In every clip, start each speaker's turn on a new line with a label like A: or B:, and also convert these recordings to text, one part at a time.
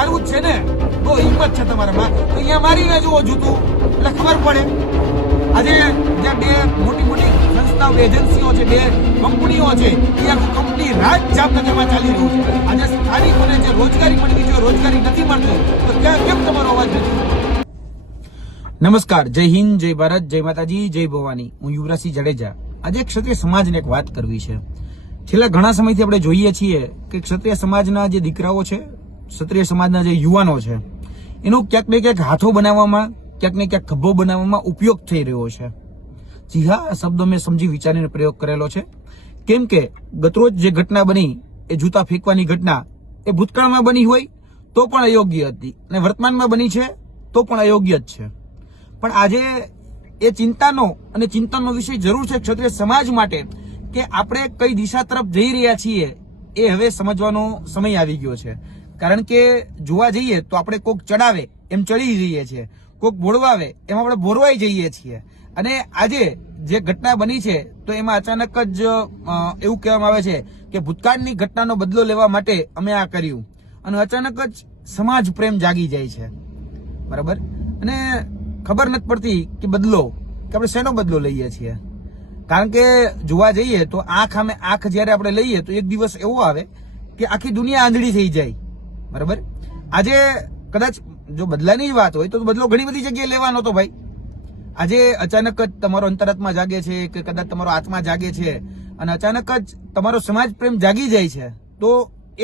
A: મારવું જ છે ને તો હિંમત છે તમારામાં તો અહીંયા મારીને જુઓ જૂતું એટલે ખબર પડે આજે જ્યાં બે મોટી મોટી સંસ્થાઓ એજન્સીઓ છે બે કંપનીઓ છે એ આખી કંપની રાત જાપ એમાં ચાલી રહ્યું છે આજે સ્થાનિકોને જે રોજગારી મળવી જોઈએ રોજગારી નથી મળતી તો ત્યાં કેમ તમારો અવાજ નથી
B: નમસ્કાર જય હિન્દ જય ભારત જય માતાજી જય ભવાની હું યુવરાજસિંહ જડેજા આજે ક્ષત્રિય સમાજને એક વાત કરવી છે છેલ્લા ઘણા સમયથી આપણે જોઈએ છીએ કે ક્ષત્રિય સમાજના જે દીકરાઓ છે ક્ષત્રિય સમાજના જે યુવાનો છે એનો ક્યાંક ને ક્યાંક હાથો બનાવવામાં ક્યાંક ને ક્યાંક ખભો બનાવવામાં ઉપયોગ થઈ રહ્યો છે જી હા શબ્દો મેં સમજી વિચારીને પ્રયોગ કરેલો છે કેમ કે ગતરોજ જે ઘટના બની એ જૂતા ફેંકવાની ઘટના એ ભૂતકાળમાં બની હોય તો પણ અયોગ્ય હતી અને વર્તમાનમાં બની છે તો પણ અયોગ્ય જ છે પણ આજે એ ચિંતાનો અને ચિંતનનો વિષય જરૂર છે ક્ષત્રિય સમાજ માટે કે આપણે કઈ દિશા તરફ જઈ રહ્યા છીએ એ હવે સમજવાનો સમય આવી ગયો છે કારણ કે જોવા જઈએ તો આપણે કોક ચડાવે એમ ચડી જઈએ છીએ કોક ભોળવાવે એમ આપણે ભોરવાઈ જઈએ છીએ અને આજે જે ઘટના બની છે તો એમાં અચાનક જ એવું કહેવામાં આવે છે કે ભૂતકાળની ઘટનાનો બદલો લેવા માટે અમે આ કર્યું અને અચાનક જ સમાજ પ્રેમ જાગી જાય છે બરાબર અને ખબર નથી પડતી કે બદલો કે આપણે શેનો બદલો લઈએ છીએ કારણ કે જોવા જઈએ તો આંખ અમે આંખ જ્યારે આપણે લઈએ તો એક દિવસ એવો આવે કે આખી દુનિયા આંધળી થઈ જાય બરાબર આજે કદાચ જો બદલાની જ વાત હોય તો બદલો ઘણી બધી જગ્યાએ લેવાનો તો ભાઈ આજે અચાનક જ તમારો અંતરાત્મા જાગે છે કે કદાચ તમારો આત્મા જાગે છે અને અચાનક જ તમારો સમાજ પ્રેમ જાગી જાય છે તો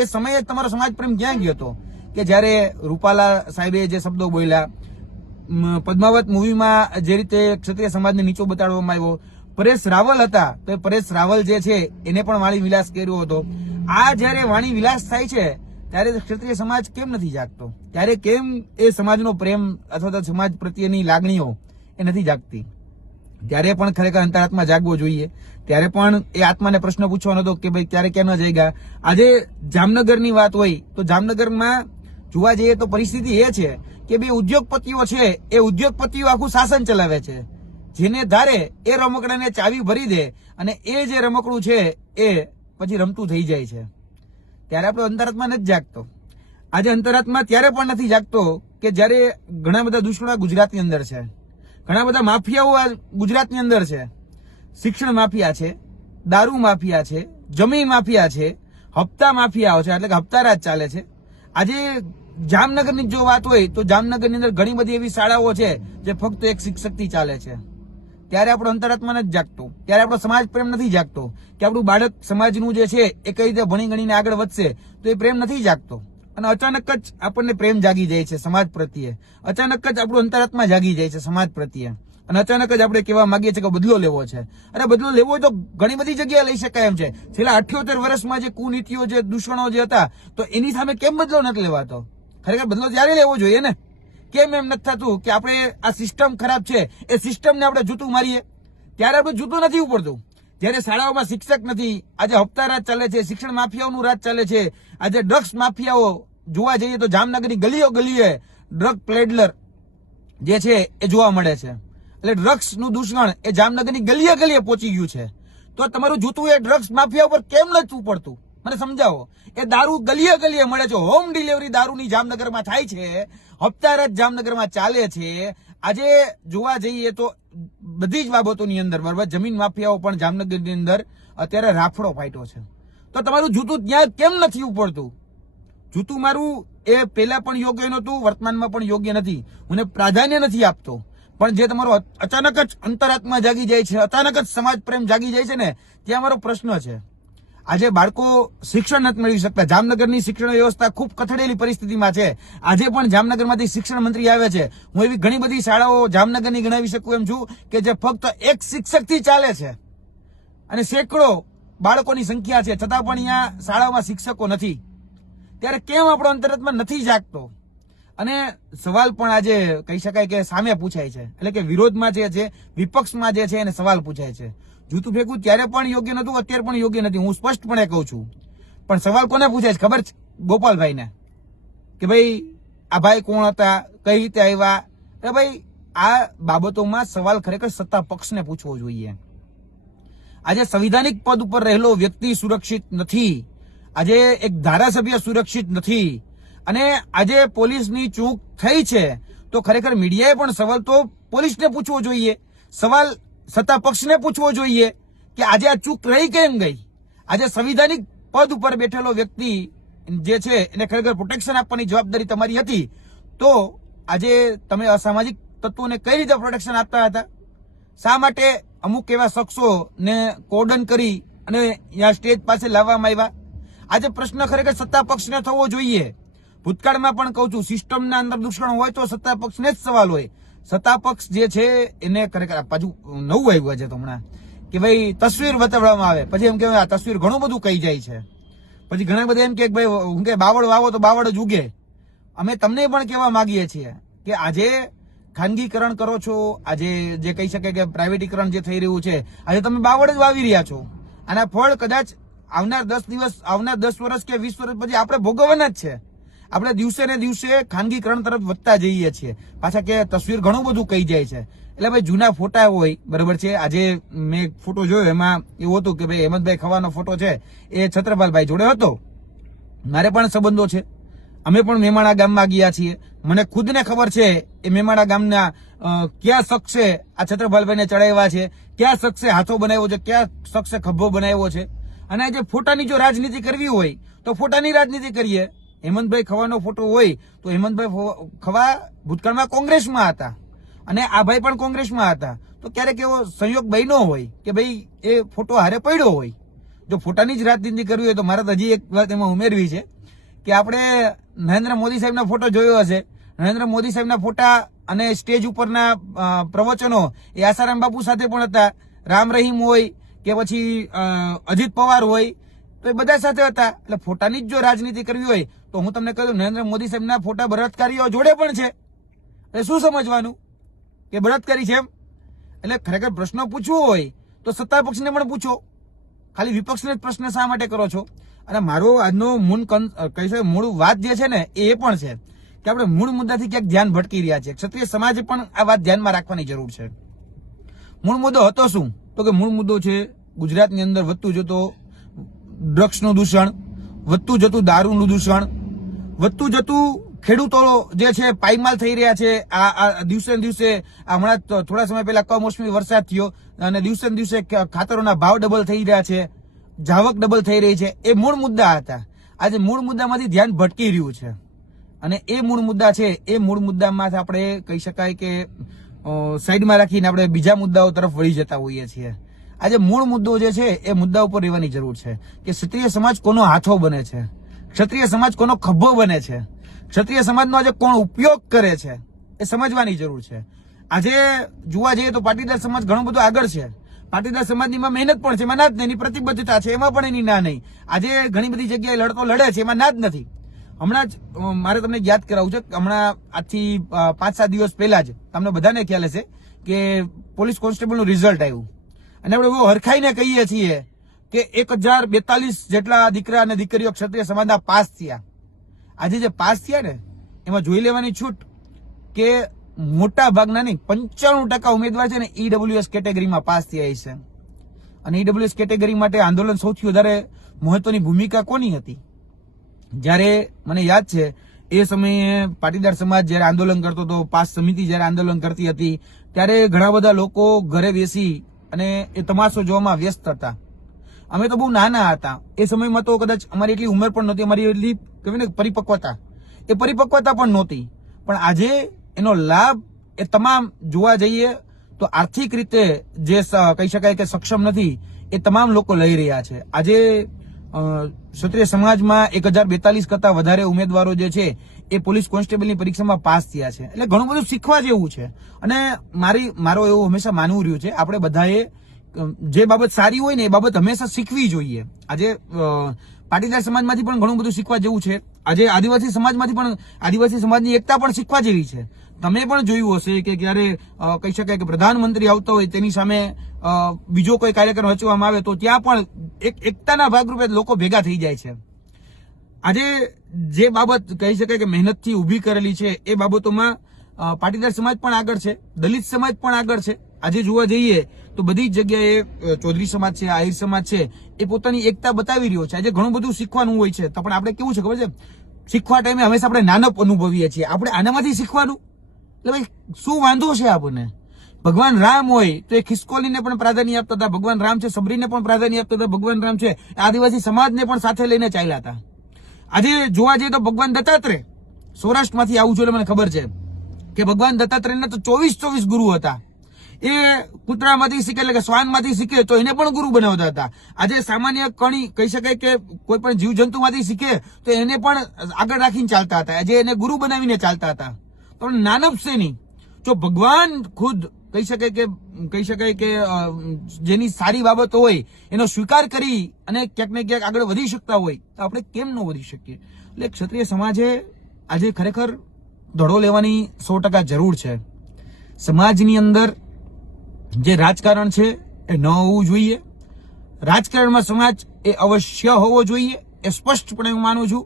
B: એ સમયે તમારો સમાજ પ્રેમ ક્યાં ગયો હતો કે જ્યારે રૂપાલા સાહેબે જે શબ્દો બોલ્યા પદ્માવત મૂવીમાં જે રીતે ક્ષત્રિય સમાજને નીચો બતાડવામાં આવ્યો પરેશ રાવલ હતા તો એ પરેશ રાવલ જે છે એને પણ વાણી વિલાસ કર્યો હતો આ જ્યારે વાણી વિલાસ થાય છે ત્યારે ક્ષત્રિય સમાજ કેમ નથી જાગતો ત્યારે કેમ એ સમાજનો પ્રેમ અથવા તો સમાજ પ્રત્યેની લાગણીઓ એ નથી જાગતી ત્યારે પણ ખરેખર અંતરાત્મા જાગવો જોઈએ ત્યારે પણ એ આત્માને પ્રશ્ન પૂછવાનો હતો કે ભાઈ ત્યારે કેમ ન જઈગા આજે જામનગરની વાત હોય તો જામનગરમાં જોવા જઈએ તો પરિસ્થિતિ એ છે કે ભાઈ ઉદ્યોગપતિઓ છે એ ઉદ્યોગપતિઓ આખું શાસન ચલાવે છે જેને ધારે એ રમકડાને ચાવી ભરી દે અને એ જે રમકડું છે એ પછી રમતું થઈ જાય છે ત્યારે આપણે અંતરાત્મા નથી જાગતો આજે અંતરાત્મા ત્યારે પણ નથી જાગતો કે જ્યારે ઘણા બધા દુશ્મનો ગુજરાતની અંદર છે ઘણા બધા માફિયાઓ આ ગુજરાતની અંદર છે શિક્ષણ માફિયા છે દારૂ માફિયા છે જમીન માફિયા છે હપ્તા માફિયાઓ છે એટલે કે હપ્તારાજ ચાલે છે આજે જામનગરની જો વાત હોય તો જામનગરની અંદર ઘણી બધી એવી શાળાઓ છે જે ફક્ત એક શિક્ષકથી ચાલે છે ત્યારે આપણો અંતરાત્મા નથી જાગતો ત્યારે આપણો સમાજ પ્રેમ નથી જાગતો કે આપણું બાળક સમાજનું જે છે એ કઈ રીતે ભણી ગણીને આગળ વધશે તો એ પ્રેમ નથી જાગતો અને અચાનક જ આપણને પ્રેમ જાગી જાય છે સમાજ પ્રત્યે અચાનક જ આપણું અંતરાત્મા જાગી જાય છે સમાજ પ્રત્યે અને અચાનક જ આપણે કહેવા માંગીએ છીએ કે બદલો લેવો છે અને બદલો લેવો તો ઘણી બધી જગ્યાએ લઈ શકાય એમ છે છેલ્લા અઠ્યોતેર વર્ષમાં જે કુનીતિઓ જે દૂષણો જે હતા તો એની સામે કેમ બદલો નથી લેવાતો ખરેખર બદલો ત્યારે લેવો જોઈએ ને કેમ એમ નથી થતું કે આપણે આ સિસ્ટમ ખરાબ છે એ સિસ્ટમને આપણે જૂતું મારીએ ત્યારે આપણે જૂતું નથી ઉપડતું જ્યારે શાળાઓમાં શિક્ષક નથી આજે હપ્તા રાત ચાલે છે શિક્ષણ માફિયાઓનું રાત ચાલે છે આજે ડ્રગ્સ માફિયાઓ જોવા જઈએ તો જામનગરની ગલીઓ ગલીએ ડ્રગ પ્લેડલર જે છે એ જોવા મળે છે એટલે ડ્રગ્સનું દૂષણ એ જામનગરની ગલીએ ગલીએ પહોંચી ગયું છે તો તમારું જૂતું એ ડ્રગ્સ માફિયા ઉપર કેમ નથી ઉપડતું મને સમજાવો એ દારૂ ગલીએ ગલીએ મળે છે હોમ ડિલિવરી દારૂની જામનગરમાં થાય છે હપ્તારાત જામનગરમાં ચાલે છે આજે જોવા જઈએ તો બધી જ બાબતોની અંદર બરાબર જમીન માફિયાઓ પણ જામનગરની અંદર અત્યારે રાફડો ફાટ્યો છે તો તમારું જૂતું ત્યાં કેમ નથી ઉપડતું જૂતું મારું એ પહેલા પણ યોગ્ય નહોતું વર્તમાનમાં પણ યોગ્ય નથી હું પ્રાધાન્ય નથી આપતો પણ જે તમારો અચાનક જ અંતરાત્મા જાગી જાય છે અચાનક જ સમાજ પ્રેમ જાગી જાય છે ને ત્યાં મારો પ્રશ્ન છે આજે બાળકો શિક્ષણ નથી મેળવી શકતા જામનગરની શિક્ષણ વ્યવસ્થા ખૂબ કથળેલી પરિસ્થિતિમાં છે આજે પણ જામનગરમાંથી શિક્ષણ મંત્રી આવે છે હું એવી ઘણી બધી શાળાઓ જામનગરની ગણાવી શકું એમ છું કે જે ફક્ત એક શિક્ષકથી ચાલે છે અને સેંકડો બાળકોની સંખ્યા છે છતાં પણ અહીંયા શાળાઓમાં શિક્ષકો નથી ત્યારે કેમ આપણો અંતરત્મા નથી જાગતો અને સવાલ પણ આજે કહી શકાય કે સામે પૂછાય છે એટલે કે વિરોધમાં જે છે વિપક્ષમાં જે છે એને સવાલ પૂછાય છે જૂતું ભેગું ત્યારે પણ યોગ્ય નતું અત્યારે પણ યોગ્ય નથી હું સ્પષ્ટપણે કહું છું પણ સવાલ કોને પૂછે છે ખબર છે ગોપાલભાઈને કે ભાઈ આ ભાઈ કોણ હતા કઈ રીતે આવ્યા કે ભાઈ આ બાબતોમાં સવાલ ખરેખર સત્તા પક્ષને પૂછવો જોઈએ આજે સંવિધાનિક પદ ઉપર રહેલો વ્યક્તિ સુરક્ષિત નથી આજે એક ધારાસભ્ય સુરક્ષિત નથી અને આજે પોલીસની ચૂક થઈ છે તો ખરેખર મીડિયાએ પણ સવાલ તો પોલીસને પૂછવો જોઈએ સવાલ સત્તા પક્ષને પૂછવો જોઈએ કે આજે આ ચૂક રહી કેમ ગઈ આજે સંવિધાનિક પદ ઉપર બેઠેલો વ્યક્તિ જે છે એને ખરેખર પ્રોટેક્શન આપવાની જવાબદારી તમારી હતી તો આજે તમે અસામાજિક તત્વોને કઈ રીતે પ્રોટેક્શન આપતા હતા શા માટે અમુક એવા શખ્સોને કોર્ડન કરી અને અહીંયા સ્ટેજ પાસે લાવવામાં આવ્યા આજે પ્રશ્ન ખરેખર સત્તા પક્ષને થવો જોઈએ ભૂતકાળમાં પણ કહું છું સિસ્ટમના અંદર દૂષણ હોય તો સત્તા પક્ષને જ સવાલ હોય સત્તાપક્ષ જે છે એને ખરેખર પાછું નવું આવ્યું છે તો હમણાં કે ભાઈ તસવીર બતાવવામાં આવે પછી એમ કહેવાય આ તસવીર ઘણું બધું કહી જાય છે પછી ઘણા બધા એમ કે ભાઈ હું કે બાવળ વાવો તો બાવળ જ ઉગે અમે તમને પણ કહેવા માંગીએ છીએ કે આજે ખાનગીકરણ કરો છો આજે જે કહી શકે કે પ્રાઇવેટીકરણ જે થઈ રહ્યું છે આજે તમે બાવળ જ વાવી રહ્યા છો આના ફળ કદાચ આવનાર દસ દિવસ આવનાર દસ વર્ષ કે વીસ વર્ષ પછી આપણે ભોગવવાના જ છે આપણે દિવસે ને દિવસે ખાનગીકરણ તરફ વધતા જઈએ છીએ પાછા કે તસવીર ઘણું બધું કહી જાય છે એટલે ભાઈ જૂના ફોટા હોય બરાબર છે આજે મેં ફોટો જોયો એમાં એવું હતું કે ભાઈ હેમંતભાઈ ખવાનો ફોટો છે એ છત્રપાલભાઈ જોડે હતો મારે પણ સંબંધો છે અમે પણ મેમાણા ગામમાં ગયા છીએ મને ખુદને ખબર છે એ મેમાણા ગામના કયા શખ્સે આ છત્રપાલભાઈને ચડાવ્યા છે કયા શખ્સે હાથો બનાવ્યો છે કયા શખ્સે ખભો બનાવ્યો છે અને જે ફોટાની જો રાજનીતિ કરવી હોય તો ફોટાની રાજનીતિ કરીએ હેમંતભાઈ ખવાનો ફોટો હોય તો હેમંતભાઈ ખવા ભૂતકાળમાં કોંગ્રેસમાં હતા અને આ ભાઈ પણ કોંગ્રેસમાં હતા તો ક્યારેક એવો સંયોગ બન્યો હોય કે ભાઈ એ ફોટો હારે પડ્યો હોય જો ફોટાની જ રાજનીતિ કરવી હોય તો મારે હજી એક વાત એમાં ઉમેરવી છે કે આપણે નરેન્દ્ર મોદી સાહેબના ફોટો જોયો હશે નરેન્દ્ર મોદી સાહેબના ફોટા અને સ્ટેજ ઉપરના પ્રવચનો એ આસારામ બાપુ સાથે પણ હતા રામ રહીમ હોય કે પછી અજીત પવાર હોય તો એ બધા સાથે હતા એટલે ફોટાની જ જો રાજનીતિ કરવી હોય તો હું તમને કહ્યું નરેન્દ્ર મોદી સાહેબના ફોટા બળાત્કારીઓ જોડે પણ છે એટલે શું સમજવાનું કે બળાત્કારી છે એમ એટલે ખરેખર પ્રશ્નો પૂછવો હોય તો સત્તા પક્ષને પણ પૂછો ખાલી વિપક્ષને જ પ્રશ્ન શા માટે કરો છો અને મારો આજનો મૂળ કહી કહીશું મૂળ વાત જે છે ને એ પણ છે કે આપણે મૂળ મુદ્દાથી ક્યાંક ધ્યાન ભટકી રહ્યા છે ક્ષત્રિય સમાજે પણ આ વાત ધ્યાનમાં રાખવાની જરૂર છે મૂળ મુદ્દો હતો શું તો કે મૂળ મુદ્દો છે ગુજરાતની અંદર વધતું જતો ડ્રગ્સનું દૂષણ વધતું જતું દારૂનું દૂષણ વધતું જતું ખેડૂતો જે છે પાયમાલ થઈ રહ્યા છે આ દિવસે દિવસે હમણાં થોડા સમય પહેલા કમોસમી વરસાદ થયો અને દિવસે દિવસે ખાતરોના ભાવ ડબલ થઈ રહ્યા છે જાવક ડબલ થઈ રહી છે એ મૂળ મુદ્દા હતા આજે મૂળ મુદ્દામાંથી ધ્યાન ભટકી રહ્યું છે અને એ મૂળ મુદ્દા છે એ મૂળ મુદ્દામાં આપણે કહી શકાય કે સાઈડમાં રાખીને આપણે બીજા મુદ્દાઓ તરફ વળી જતા હોઈએ છીએ આજે મૂળ મુદ્દો જે છે એ મુદ્દા ઉપર રહેવાની જરૂર છે કે ક્ષત્રિય સમાજ કોનો હાથો બને છે ક્ષત્રિય સમાજ કોનો ખભો બને છે ક્ષત્રિય સમાજનો આજે કોણ ઉપયોગ કરે છે એ સમજવાની જરૂર છે આજે જોવા જઈએ તો પાટીદાર સમાજ ઘણું બધું આગળ છે પાટીદાર સમાજની મહેનત પણ છે એમાં ના જ નહીં પ્રતિબદ્ધતા છે એમાં પણ એની ના નહીં આજે ઘણી બધી જગ્યાએ લડતો લડે છે એમાં ના જ નથી હમણાં જ મારે તમને યાદ કરાવું છે હમણાં આજથી પાંચ સાત દિવસ પહેલા જ તમને બધાને ખ્યાલ હશે કે પોલીસ કોન્સ્ટેબલનું રિઝલ્ટ આવ્યું અને આપણે બહુ હરખાઈને કહીએ છીએ કે એક હજાર બેતાલીસ જેટલા દીકરા અને દીકરીઓ ક્ષત્રિય સમાજના પાસ થયા આજે જે પાસ થયા ને એમાં જોઈ લેવાની છૂટ કે મોટા ભાગના નહીં પંચાણું ટકા ઉમેદવાર છે ને ઈડબ્લ્યુએસ કેટેગરીમાં પાસ થયા છે અને ઈડબ્લ્યુએસ કેટેગરી માટે આંદોલન સૌથી વધારે મહત્વની ભૂમિકા કોની હતી જ્યારે મને યાદ છે એ સમયે પાટીદાર સમાજ જ્યારે આંદોલન કરતો હતો પાસ સમિતિ જ્યારે આંદોલન કરતી હતી ત્યારે ઘણા બધા લોકો ઘરે બેસી અને એ તમાશો જોવામાં વ્યસ્ત હતા અમે તો બહુ નાના હતા એ સમયમાં તો કદાચ અમારી એટલી ઉંમર પણ નહોતી અમારી એટલી કહેવાય ને પરિપક્વતા એ પરિપક્વતા પણ નહોતી પણ આજે એનો લાભ એ તમામ જોવા જઈએ તો આર્થિક રીતે જે કહી શકાય કે સક્ષમ નથી એ તમામ લોકો લઈ રહ્યા છે આજે ક્ષત્રિય સમાજમાં એક હજાર બેતાલીસ કરતા વધારે ઉમેદવારો જે છે એ પોલીસ કોન્સ્ટેબલની પરીક્ષામાં પાસ થયા છે એટલે ઘણું બધું શીખવા જેવું છે અને મારી મારો એવું હંમેશા માનવું રહ્યું છે આપણે બધાએ જે બાબત સારી હોય ને એ બાબત હંમેશા શીખવી જોઈએ આજે પાટીદાર સમાજમાંથી પણ ઘણું બધું શીખવા જેવું છે આજે આદિવાસી સમાજમાંથી પણ આદિવાસી સમાજની એકતા પણ શીખવા જેવી છે તમે પણ જોયું હશે કે ક્યારે કહી શકાય કે પ્રધાનમંત્રી આવતા હોય તેની સામે બીજો કોઈ કાર્યક્રમ રચવામાં આવે તો ત્યાં પણ એક એકતાના ભાગરૂપે લોકો ભેગા થઈ જાય છે આજે જે બાબત કહી શકાય કે મહેનતથી ઊભી કરેલી છે એ બાબતોમાં પાટીદાર સમાજ પણ આગળ છે દલિત સમાજ પણ આગળ છે આજે જોવા જઈએ તો બધી જગ્યાએ ચૌધરી સમાજ છે આહિર સમાજ છે એ પોતાની એકતા બતાવી રહ્યો છે આજે ઘણું બધું શીખવાનું હોય છે તો પણ આપણે કેવું છે ખબર છે શીખવા ટાઈમે હંમેશા આપણે નાનપ અનુભવીએ છીએ આપણે આનામાંથી શીખવાનું એટલે ભાઈ શું વાંધો છે આપણને ભગવાન રામ હોય તો એ ખિસકોલીને પણ પ્રાધાન્ય આપતા હતા ભગવાન રામ છે સબરીને પણ પ્રાધાન્ય આપતા હતા ભગવાન રામ છે આદિવાસી સમાજને પણ સાથે લઈને ચાલ્યા હતા આજે જોવા જઈએ તો ભગવાન દત્તાત્રેય સૌરાષ્ટ્રમાંથી આવું છું એટલે મને ખબર છે કે ભગવાન દત્તાત્રેયના તો ચોવીસ ચોવીસ ગુરુ હતા એ કૂતરામાંથી શીખે એટલે કે શ્વાનમાંથી શીખે તો એને પણ ગુરુ બનાવતા હતા આજે સામાન્ય કણી કહી શકાય કે કોઈ પણ જીવજંતુમાંથી શીખે તો એને પણ આગળ રાખીને ચાલતા હતા આજે એને ગુરુ બનાવીને ચાલતા હતા પણ નાનપ સેની જો ભગવાન ખુદ કહી શકાય કે કહી શકાય કે જેની સારી બાબતો હોય એનો સ્વીકાર કરી અને ક્યાંક ને ક્યાંક આગળ વધી શકતા હોય તો આપણે કેમ ન વધી શકીએ એટલે ક્ષત્રિય સમાજે આજે ખરેખર ધડો લેવાની સો ટકા જરૂર છે સમાજની અંદર જે રાજકારણ છે એ ન હોવું જોઈએ રાજકારણમાં સમાજ એ અવશ્ય હોવો જોઈએ એ સ્પષ્ટપણે હું માનું છું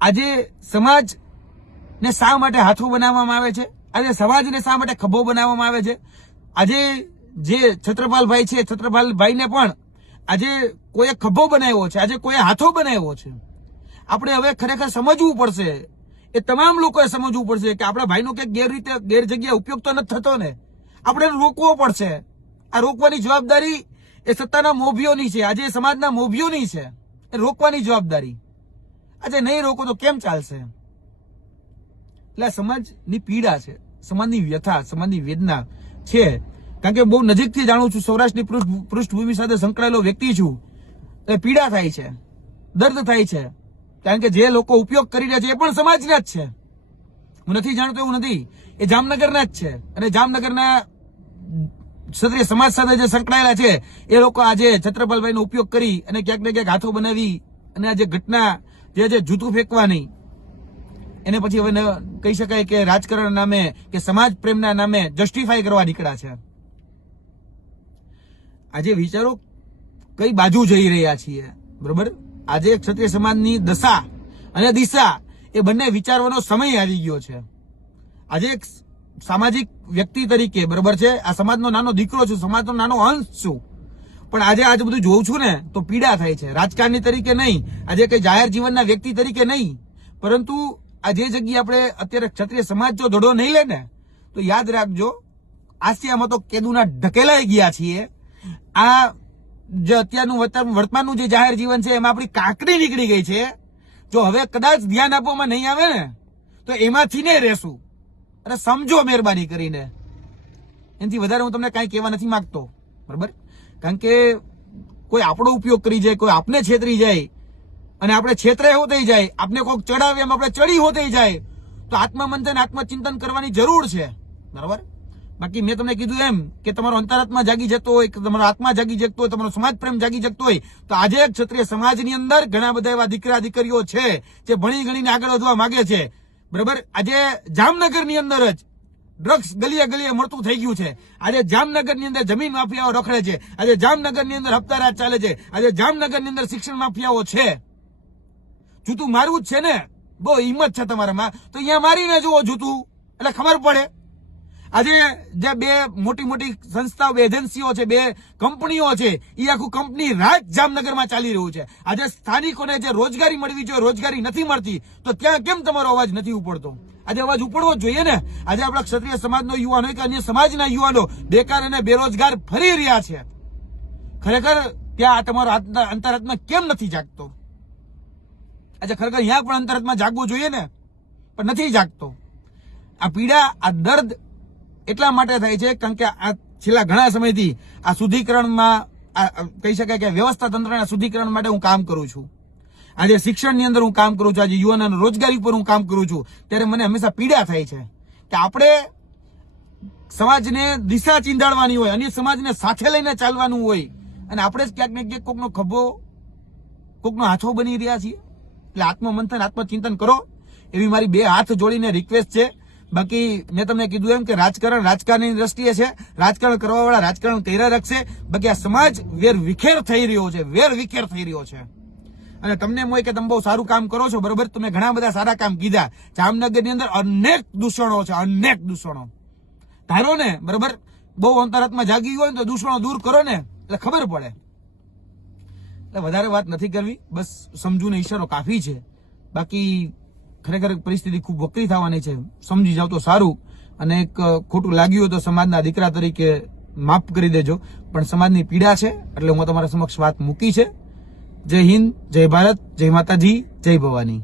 B: આજે સમાજને શા માટે હાથો બનાવવામાં આવે છે આજે સમાજને શા માટે ખભો બનાવવામાં આવે છે આજે જે છત્રપાલભાઈ છે છત્રપાલભાઈને પણ આજે કોઈએ ખભો બનાવ્યો છે આજે કોઈએ હાથો બનાવ્યો છે આપણે હવે ખરેખર સમજવું પડશે એ તમામ લોકોએ સમજવું પડશે કે આપણા ભાઈનો ગેર રીતે ગેર જગ્યાએ ઉપયોગ તો નથી થતો ને આપણે રોકવો પડશે આ રોકવાની જવાબદારી એ સત્તાના મોભીઓની છે આજે સમાજના મોભીઓની છે એ રોકવાની જવાબદારી આજે નહીં રોકો તો કેમ ચાલશે એટલે સમાજની પીડા છે સમાજની વ્યથા સમાજની વેદના છે કારણ કે બહુ નજીકથી જાણું છું સૌરાષ્ટ્રની પૃષ્ઠભૂમિ સાથે સંકળાયેલો વ્યક્તિ છું એ પીડા થાય છે દર્દ થાય છે કારણ કે જે લોકો ઉપયોગ કરી રહ્યા છે એ પણ સમાજના જ છે હું નથી જાણતો એવું નથી એ જામનગરના જ છે અને જામનગરના ક્ષત્રિય સમાજ સાથે જે સંકળાયેલા છે એ લોકો આજે છત્રપાલભાઈનો ઉપયોગ કરી અને ક્યાંક ને ક્યાંક હાથો બનાવી અને આ જે ઘટના જે જૂતું ફેંકવાની એને પછી હવે કહી શકાય કે રાજકારણ નામે કે સમાજ પ્રેમના નામે જસ્ટિફાઈ કરવા નીકળ્યા છે આજે વિચારો કઈ બાજુ જઈ રહ્યા છીએ બરોબર આજે ક્ષત્રિય સમાજની દશા અને દિશા એ બંને વિચારવાનો સમય આવી ગયો છે આજે એક સામાજિક વ્યક્તિ તરીકે બરોબર છે આ સમાજનો નાનો દીકરો છું સમાજનો નાનો અંશ છું પણ આજે આજે બધું જોઉં છું ને તો પીડા થાય છે રાજકારણી તરીકે નહીં આજે કઈ જાહેર જીવનના વ્યક્તિ તરીકે નહીં પરંતુ આ જે જગ્યાએ આપણે અત્યારે ક્ષત્રિય સમાજ જો ધડો નહીં લે ને તો યાદ રાખજો આસિયામાં તો કેદુના ઢકેલાઈ ગયા છીએ આ જે અત્યારનું વર્તમાનનું જે જાહેર જીવન છે એમાં આપણી કાંકરી નીકળી ગઈ છે જો હવે કદાચ ધ્યાન આપવામાં નહીં આવે ને તો એમાંથી નહીં રહેશું અરે સમજો મહેરબાની કરીને એનાથી વધારે હું તમને કાંઈ કહેવા નથી માંગતો બરાબર કારણ કે કોઈ આપણો ઉપયોગ કરી જાય કોઈ આપને છેતરી જાય અને આપણે છેતરે હો થઈ જાય આપણે કોઈક ચડાવે એમ આપણે ચડી હો થઈ જાય તો આત્મમંથન આત્મચિંતન કરવાની જરૂર છે બરાબર બાકી મેં તમને કીધું એમ કે તમારો અંતરાત્મા જાગી જતો હોય કે તમારો આત્મા જાગી જતો હોય તમારો સમાજ પ્રેમ જાગી જતો હોય તો આજે ક્ષત્રિય સમાજની અંદર ઘણા બધા એવા દીકરા દીકરીઓ છે જે ભણી ગણીને આગળ વધવા માંગે છે બરાબર આજે જામનગરની અંદર જ ડ્રગ્સ ગલીએ ગલીએ મળતું થઈ ગયું છે આજે જામનગરની અંદર જમીન માફિયાઓ રખડે છે આજે જામનગરની અંદર હપ્તારાજ ચાલે છે આજે જામનગરની અંદર શિક્ષણ માફિયાઓ છે જૂતું મારવું જ છે ને બહુ હિંમત છે તમારામાં તો અહીંયા મારીને જુઓ જૂતું એટલે ખબર પડે આજે જે બે મોટી મોટી સંસ્થાઓ એજન્સીઓ છે બે કંપનીઓ છે એ આખું કંપની રાજ જામનગરમાં ચાલી રહ્યું છે આજે સ્થાનિકોને જે રોજગારી મળવી જોઈએ રોજગારી નથી મળતી તો ત્યાં કેમ તમારો અવાજ નથી ઉપડતો આજે અવાજ ઉપડવો જોઈએ ને આજે આપણા ક્ષત્રિય સમાજનો યુવાનો કે અન્ય સમાજના યુવાનો બેકાર અને બેરોજગાર ફરી રહ્યા છે ખરેખર ત્યાં તમારો અંતરાત્મા કેમ નથી જાગતો આજે ખરેખર અહીંયા પણ અંતરતમાં જાગવું જોઈએ ને પણ નથી જાગતો આ પીડા આ દર્દ એટલા માટે થાય છે કારણ કે આ છેલ્લા ઘણા સમયથી આ શુદ્ધિકરણમાં આ કહી શકાય કે વ્યવસ્થા તંત્રના શુદ્ધિકરણ માટે હું કામ કરું છું આજે શિક્ષણની અંદર હું કામ કરું છું આજે યુવાનોની રોજગારી ઉપર હું કામ કરું છું ત્યારે મને હંમેશા પીડા થાય છે કે આપણે સમાજને દિશા ચીંધાડવાની હોય અને સમાજને સાથે લઈને ચાલવાનું હોય અને આપણે જ ક્યાંક ને ક્યાંક કોકનો ખભો કોકનો હાથો બની રહ્યા છીએ એટલે આત્મમંથન આત્મચિંતન કરો એવી મારી બે હાથ જોડીને રિક્વેસ્ટ છે બાકી મેં તમને કીધું એમ કે રાજકારણ રાજકારણની દ્રષ્ટિએ છે રાજકારણ કરવાવાળા રાજકારણ કર્યા રાખશે બાકી આ સમાજ વેર વિખેર થઈ રહ્યો છે વેર વિખેર થઈ રહ્યો છે અને તમને એમ કે તમે બહુ સારું કામ કરો છો બરોબર તમે ઘણા બધા સારા કામ કીધા જામનગરની અંદર અનેક દૂષણો છે અનેક દૂષણો ધારો ને બરોબર બહુ અંતરાત્મા જાગી ગયો ને તો દૂષણો દૂર કરો ને એટલે ખબર પડે એટલે વધારે વાત નથી કરવી બસ સમજૂને ઈશારો કાફી છે બાકી ખરેખર પરિસ્થિતિ ખૂબ વકરી થવાની છે સમજી જાવ તો સારું અને એક ખોટું લાગ્યું તો સમાજના દીકરા તરીકે માફ કરી દેજો પણ સમાજની પીડા છે એટલે હું તમારા સમક્ષ વાત મૂકી છે જય હિન્દ જય ભારત જય માતાજી જય ભવાની